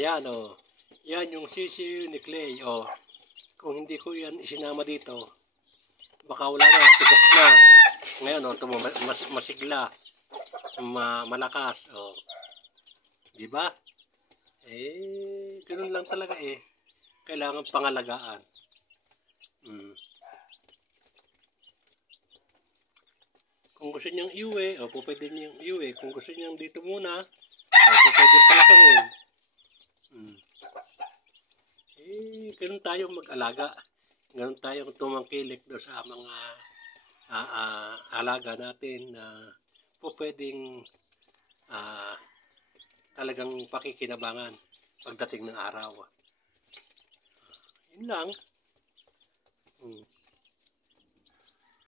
Yan o. Yan yung sisiyo ni Clay o. Kung hindi ko yan isinama dito, baka wala na, tugok na. Ngayon o, masigla, malakas o. Diba? Ganun lang talaga Kailangan pangalagaan. Kung gusto niyang iuwi, pwede niyang iuwi. Kung gusto niyang dito muna, pwede palakihin. Ganun tayo mag-alaga. Ganun tayong tumangkilik doon sa mga alaga natin na pwedeng talagang pakikinabangan pagdating ng araw. Yun lang.